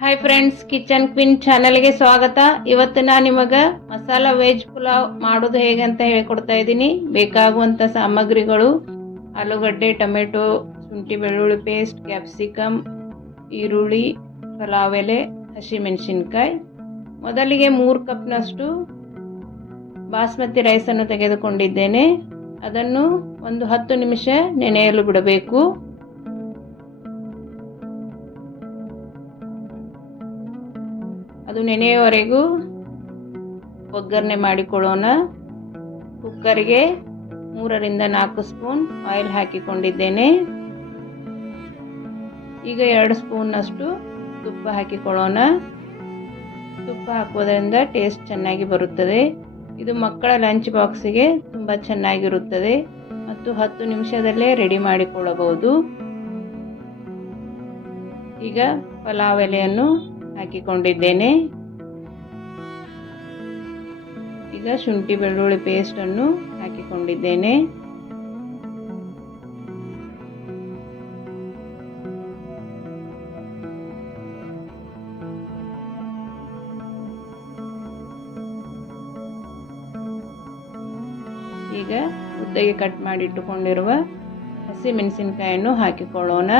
Hi friends, kitchen queen ಚಾನೆಲ್ಗೆ ಸ್ವಾಗತ. ಇವತ್ತು ನಾನು ನಿಮಗೆ ಮಸಾಲಾ ವೆಜ್ ಪುಲಾವ್ ಮಾಡೋದು ಹೇಗೆ ಅಂತ ಹೇಳ್ಕೊಡ್ತಾ ಇದ್ದೀನಿ. ಬೇಕಾಗುವಂಥ ಸಾಮಗ್ರಿಗಳು: ಆಲೂಗಡ್ಡೆ, ಟೊಮೆಟೊ, ಶುಂಠಿ ಬೆಳ್ಳುಳ್ಳಿ ಪೇಸ್ಟ್, ಕ್ಯಾಪ್ಸಿಕಮ್, ಈರುಳ್ಳಿ, ಪಲಾವ್ ಎಲೆ, ಹಸಿಮೆಣಸಿನ್ಕಾಯಿ. ಮೊದಲಿಗೆ 3 ಕಪ್ನಷ್ಟು ಬಾಸ್ಮತಿ ರೈಸನ್ನು ತೆಗೆದುಕೊಂಡಿದ್ದೇನೆ. ಅದನ್ನು ಒಂದು 10 ನಿಮಿಷ ನೆನೆಯಲು ಬಿಡಬೇಕು. ಅದು ನೆನೆಯುವವರೆಗೂ ಒಗ್ಗರಣೆ ಮಾಡಿಕೊಳ್ಳೋಣ. ಕುಕ್ಕರ್ಗೆ 3 ರಿಂದ 4 ಸ್ಪೂನ್ ಆಯಿಲ್ ಹಾಕಿಕೊಂಡಿದ್ದೇನೆ. ಈಗ 2 ಸ್ಪೂನ್ನಷ್ಟು ತುಪ್ಪ ಹಾಕಿಕೊಳ್ಳೋಣ. ತುಪ್ಪ ಹಾಕುವುದರಿಂದ ಟೇಸ್ಟ್ ಚೆನ್ನಾಗಿ ಬರುತ್ತದೆ. ಇದು ಮಕ್ಕಳ ಲಂಚ್ ಬಾಕ್ಸಿಗೆ ತುಂಬ ಚೆನ್ನಾಗಿರುತ್ತದೆ ಮತ್ತು 10 ನಿಮಿಷದಲ್ಲೇ ರೆಡಿ ಮಾಡಿಕೊಳ್ಳಬಹುದು. ಈಗ ಪಲಾವ್ ಎಲೆಯನ್ನು ಹಾಕಿಕೊಂಡಿದ್ದೇನೆ. ಈಗ ಶುಂಠಿ ಬೆಳ್ಳುಳ್ಳಿ ಪೇಸ್ಟ್ ಅನ್ನು ಹಾಕಿಕೊಂಡಿದ್ದೇನೆ. ಈಗ ಉದ್ದಗೆ ಕಟ್ ಮಾಡಿ ಇಟ್ಟುಕೊಂಡಿರುವ ಹಸಿಮೆಣಸಿನಕಾಯಿಯನ್ನು ಹಾಕಿಕೊಳ್ಳೋಣ.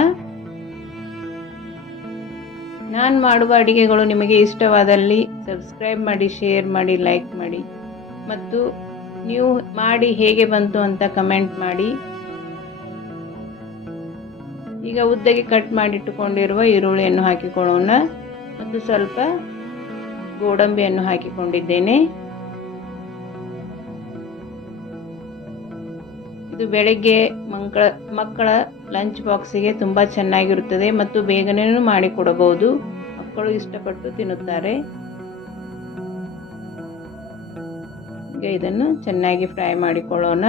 ನಾನು ಮಾಡುವ ಅಡಿಗೆಗಳು ನಿಮಗೆ ಇಷ್ಟವಾದಲ್ಲಿ ಸಬ್ಸ್ಕ್ರೈಬ್ ಮಾಡಿ, ಶೇರ್ ಮಾಡಿ, ಲೈಕ್ ಮಾಡಿ ಮತ್ತು ನೀವು ಮಾಡಿ ಹೇಗೆ ಬಂತು ಅಂತ ಕಮೆಂಟ್ ಮಾಡಿ. ಈಗ ಉದ್ದಗೆ ಕಟ್ ಮಾಡಿಟ್ಟುಕೊಂಡಿರುವ ಈರುಳ್ಳಿಯನ್ನು ಹಾಕಿಕೊಳ್ಳೋಣ ಮತ್ತು ಸ್ವಲ್ಪ ಗೋಡಂಬಿಯನ್ನು ಹಾಕಿಕೊಂಡಿದ್ದೇನೆ. ಇದು ಬೆಳಗ್ಗೆ ಮಕ್ಕಳ ಲಂಚ್ ಬಾಕ್ಸಿಗೆ ತುಂಬ ಚೆನ್ನಾಗಿರುತ್ತದೆ ಮತ್ತು ಬೇಗನೆ ಮಾಡಿಕೊಡಬಹುದು. ಮಕ್ಕಳು ಇಷ್ಟಪಟ್ಟು ತಿನ್ನುತ್ತಾರೆ. ಈಗ ಇದನ್ನು ಚೆನ್ನಾಗಿ ಫ್ರೈ ಮಾಡಿಕೊಳ್ಳೋಣ.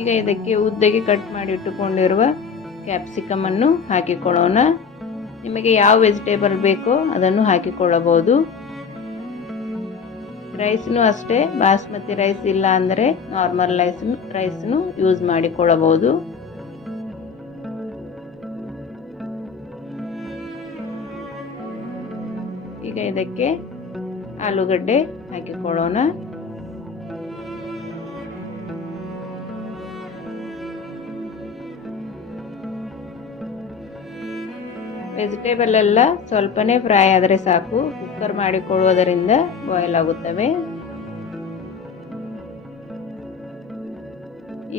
ಈಗ ಇದಕ್ಕೆ ಉದ್ದಗೆ ಕಟ್ ಮಾಡಿ ಇಟ್ಟುಕೊಂಡಿರುವ ಕ್ಯಾಪ್ಸಿಕಮ್ ಅನ್ನು ಹಾಕಿಕೊಳ್ಳೋಣ. ನಿಮಗೆ ಯಾವ ವೆಜಿಟೇಬಲ್ ಬೇಕೋ ಅದನ್ನು ಹಾಕಿಕೊಳ್ಳಬಹುದು. ರೈಸ್ನು ಅಷ್ಟೇ, ಬಾಸ್ಮತಿ ರೈಸ್ ಇಲ್ಲ ಅಂದರೆ ನಾರ್ಮಲ್ ರೈಸ್ನು ಯೂಸ್ ಮಾಡಿಕೊಳ್ಳಬಹುದು. ಈಗ ಇದಕ್ಕೆ ಆಲೂಗಡ್ಡೆ ಹಾಕಿಕೊಳ್ಳೋಣ. ವೆಜಿಟೇಬಲ್ ಎಲ್ಲ ಸ್ವಲ್ಪನೇ ಫ್ರೈ ಆದರೆ ಸಾಕು. ಕುಕ್ಕರ್ ಮಾಡಿಕೊಳ್ಳುವುದರಿಂದ ಬಾಯ್ಲ್ ಆಗುತ್ತವೆ.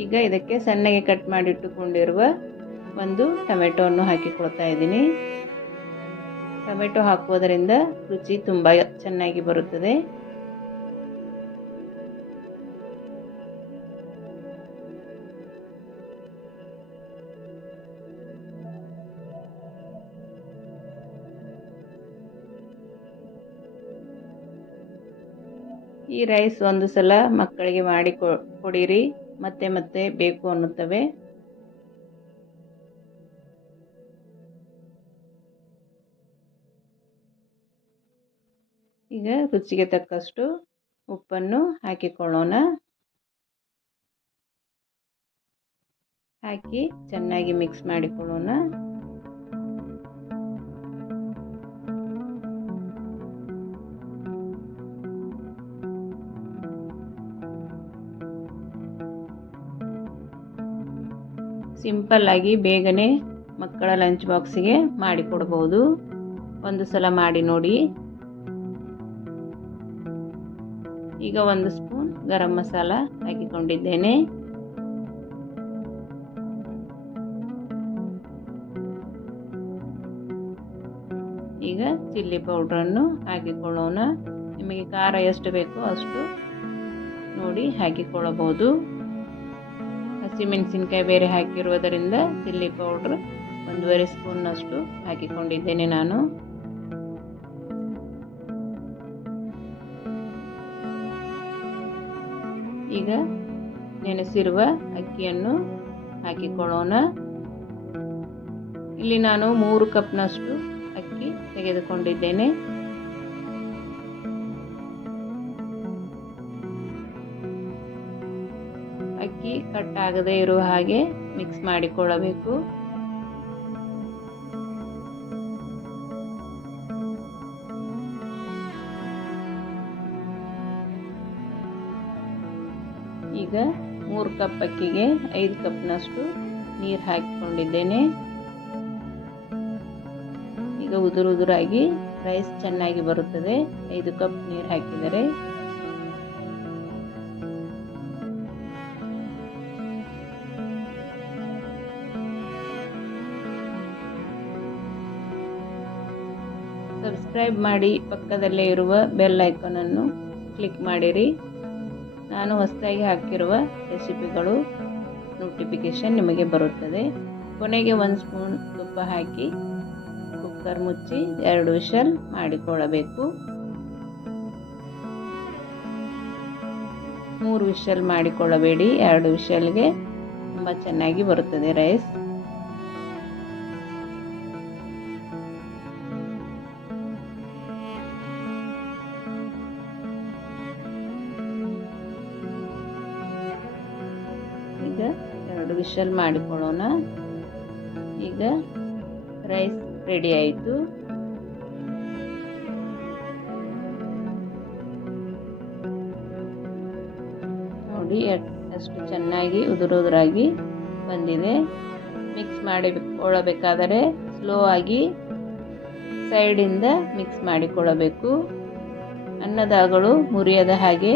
ಈಗ ಇದಕ್ಕೆ ಸಣ್ಣಗೆ ಕಟ್ ಮಾಡಿಟ್ಟುಕೊಂಡಿರುವ ಒಂದು ಟೊಮೆಟೊವನ್ನು ಹಾಕಿಕೊಳ್ತಾ ಇದ್ದೀನಿ. ಟೊಮೆಟೊ ಹಾಕುವುದರಿಂದ ರುಚಿ ತುಂಬ ಚೆನ್ನಾಗಿ ಬರುತ್ತದೆ. ಈ ರೈಸ್ ಒಂದು ಸಲ ಮಕ್ಕಳಿಗೆ ಮಾಡಿ ಕೊಡಿರಿ, ಮತ್ತೆ ಮತ್ತೆ ಬೇಕು ಅನ್ನುತ್ತವೆ. ಈಗ ರುಚಿಗೆ ತಕ್ಕಷ್ಟು ಉಪ್ಪನ್ನು ಹಾಕಿಕೊಳ್ಳೋಣ. ಹಾಕಿ ಚೆನ್ನಾಗಿ ಮಿಕ್ಸ್ ಮಾಡಿಕೊಳ್ಳೋಣ. ಸಿಂಪಲ್ ಆಗಿ ಬೇಗನೆ ಮಕ್ಕಳ ಲಂಚ್ ಬಾಕ್ಸಿಗೆ ಮಾಡಿಕೊಡಬಹುದು. ಒಂದು ಸಲ ಮಾಡಿ ನೋಡಿ. ಈಗ 1 ಸ್ಪೂನ್ ಗರಂ ಮಸಾಲ ಹಾಕಿಕೊಂಡಿದ್ದೇನೆ. ಈಗ ಚಿಲ್ಲಿ ಪೌಡ್ರನ್ನು ಹಾಕಿಕೊಳ್ಳೋಣ. ನಿಮಗೆ ಖಾರ ಎಷ್ಟು ಬೇಕೋ ಅಷ್ಟು ನೋಡಿ ಹಾಕಿಕೊಳ್ಳಬಹುದು. ಹಸಿಮೆಣಸಿನಕಾಯಿ ಬೇರೆ ಹಾಕಿರುವುದರಿಂದ ಚಿಲ್ಲಿ ಪೌಡ್ರ್ 1.5 ಸ್ಪೂನ್ನಷ್ಟು ಹಾಕಿಕೊಂಡಿದ್ದೇನೆ ನಾನು. ಈಗ ನೆನೆಸಿರುವ ಅಕ್ಕಿಯನ್ನು ಹಾಕಿಕೊಳ್ಳೋಣ. ಇಲ್ಲಿ ನಾನು 3 ಕಪ್ನಷ್ಟು ಅಕ್ಕಿ ತೆಗೆದುಕೊಂಡಿದ್ದೇನೆ. ಅಕ್ಕಿ ಕಟ್ ಆಗದೇ ಇರುವ ಹಾಗೆ ಮಿಕ್ಸ್ ಮಾಡಿಕೊಳ್ಳಬೇಕು. ಈಗ 3 ಕಪ್ ಅಕ್ಕಿಗೆ 5 ಕಪ್ನಷ್ಟು ನೀರು ಹಾಕಿಕೊಂಡಿದ್ದೇನೆ. ಈಗ ಉದುರಾಗಿ ರೈಸ್ ಚೆನ್ನಾಗಿ ಬರುತ್ತದೆ. 5 ಕಪ್ ನೀರು ಹಾಕಿದರೆ ಸಬ್ಸ್ಕ್ರೈಬ್ ಮಾಡಿ, ಪಕ್ಕದಲ್ಲೇ ಇರುವ ಬೆಲ್ ಐಕಾನ್ ಅನ್ನು ಕ್ಲಿಕ್ ಮಾಡಿರಿ. ನಾನು ಹೊಸದಾಗಿ ಹಾಕಿರುವ ರೆಸಿಪಿಗಳು ನೋಟಿಫಿಕೇಶನ್ ನಿಮಗೆ ಬರುತ್ತದೆ. ಕೊನೆಗೆ 1 ಸ್ಪೂನ್ ತುಪ್ಪ ಹಾಕಿ ಕುಕ್ಕರ್ ಮುಚ್ಚಿ 2 ವಿಷಲ್ ಮಾಡಿಕೊಳ್ಳಬೇಕು. 3 ವಿಷಲ್ ಮಾಡಿಕೊಳ್ಳಬೇಡಿ, 2 ವಿಷಲ್ಗೆ ತುಂಬ ಚೆನ್ನಾಗಿ ಬರುತ್ತದೆ ರೈಸ್. ಈಗ 2 ವಿಷಲ್ ಮಾಡಿಕೊಳ್ಳೋಣ. ಈಗ ರೈಸ್ ರೆಡಿ ಆಯಿತು. ನೋಡಿ ಎಷ್ಟು ಚೆನ್ನಾಗಿ ಉದುರಾಗಿ ಬಂದಿದೆ. ಮಿಕ್ಸ್ ಮಾಡಿಕೊಳ್ಳಬೇಕಾದರೆ ಸ್ಲೋ ಆಗಿ ಸೈಡಿಂದ ಮಿಕ್ಸ್ ಮಾಡಿಕೊಳ್ಳಬೇಕು. ಅನ್ನದಾಗಳು ಮುರಿಯದ ಹಾಗೆ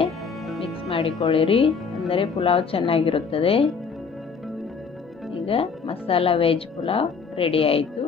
ಮಿಕ್ಸ್ ಮಾಡಿಕೊಳ್ಳಿರಿ, ಅಂದರೆ ಪುಲಾವ್ ಚೆನ್ನಾಗಿರುತ್ತದೆ. ಈಗ ಮಸಾಲ ವೆಜ್ ಪುಲಾವ್ ರೆಡಿ ಆಯಿತು.